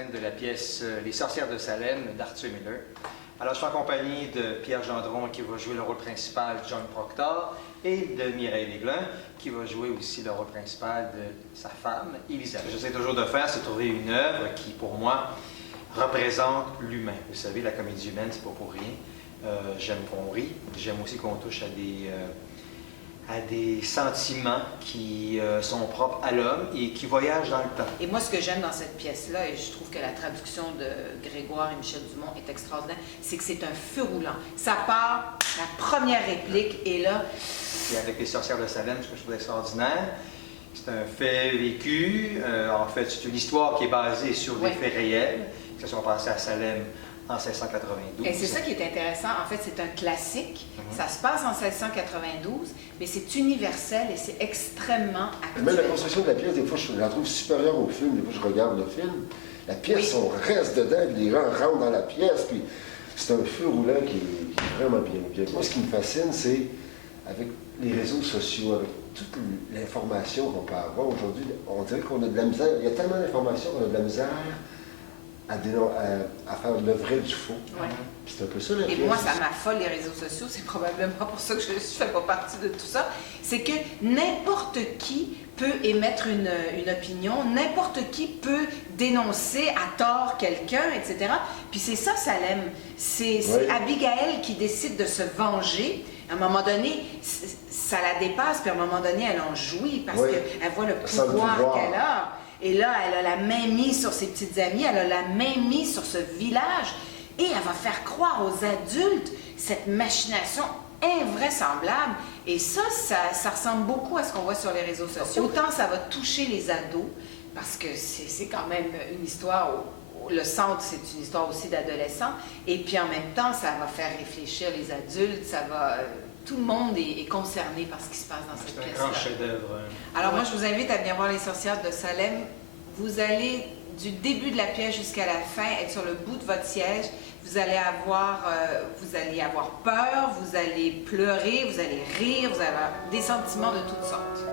scène de la pièce Les sorcières de Salem d'Arthur Miller. Alors, je suis en compagnie de Pierre Gendron qui va jouer le rôle principal de John Proctor et de Mireille Léglin qui va jouer aussi le rôle principal de sa femme, Elisabeth. Ce que j'essaie toujours de faire, c'est trouver une œuvre qui, pour moi, représente l'humain. Vous savez, la comédie humaine, c'est pas pour rien. J'aime qu'on rit, j'aime aussi qu'on touche à des sentiments qui sont propres à l'homme et qui voyagent dans le temps. Et moi, ce que j'aime dans cette pièce-là, et je trouve que la traduction de Grégoire et Michel Dumont est extraordinaire, c'est que c'est un feu roulant. Ça part, la première réplique, et là... Et avec Les sorcières de Salem, ce que je trouve extraordinaire, c'est un fait vécu. En fait, c'est une histoire qui est basée sur des faits réels qui se sont passés à Salem en 1692. Et c'est ça qui est intéressant. En fait, c'est un classique. Ça se passe en 1692, mais c'est universel et c'est extrêmement actuel. Même la construction de la pièce, des fois, je la trouve supérieure au film. Des fois, je regarde le film. La pièce, on reste dedans, les gens rentrent dans la pièce, puis c'est un feu roulant qui est vraiment bien. Moi, ce qui me fascine, c'est avec les réseaux sociaux, avec toute l'information qu'on peut avoir aujourd'hui, on dirait qu'on a de la misère. Il y a tellement d'informations qu'on a de la misère à faire le vrai du faux. Ouais. C'est un peu ça la pièce. Et moi, ça m'affole les réseaux sociaux. C'est probablement pour ça que je ne fais pas partie de tout ça. C'est que n'importe qui peut émettre une opinion, n'importe qui peut dénoncer à tort quelqu'un, etc. Puis c'est ça, Salem. C'est Abigail qui décide de se venger. À un moment donné, ça la dépasse, puis à un moment donné, elle en jouit parce qu'elle voit le pouvoir qu'elle a. Et là, elle a la main mise sur ses petites amies, elle a la main mise sur ce village, et elle va faire croire aux adultes cette machination invraisemblable. Et ça ressemble beaucoup à ce qu'on voit sur les réseaux sociaux. Autant ça va toucher les ados, parce que c'est quand même une histoire où le centre, c'est une histoire aussi d'adolescents, et puis en même temps, ça va faire réfléchir les adultes, ça va... tout le monde est concerné par ce qui se passe dans cette pièce-là. C'est un grand chef-d'œuvre. Alors moi, je vous invite à venir voir Les sorcières de Salem. Vous allez, du début de la pièce jusqu'à la fin, être sur le bout de votre siège. Vous allez avoir peur, vous allez pleurer, vous allez rire, vous allez avoir des sentiments de toutes sortes.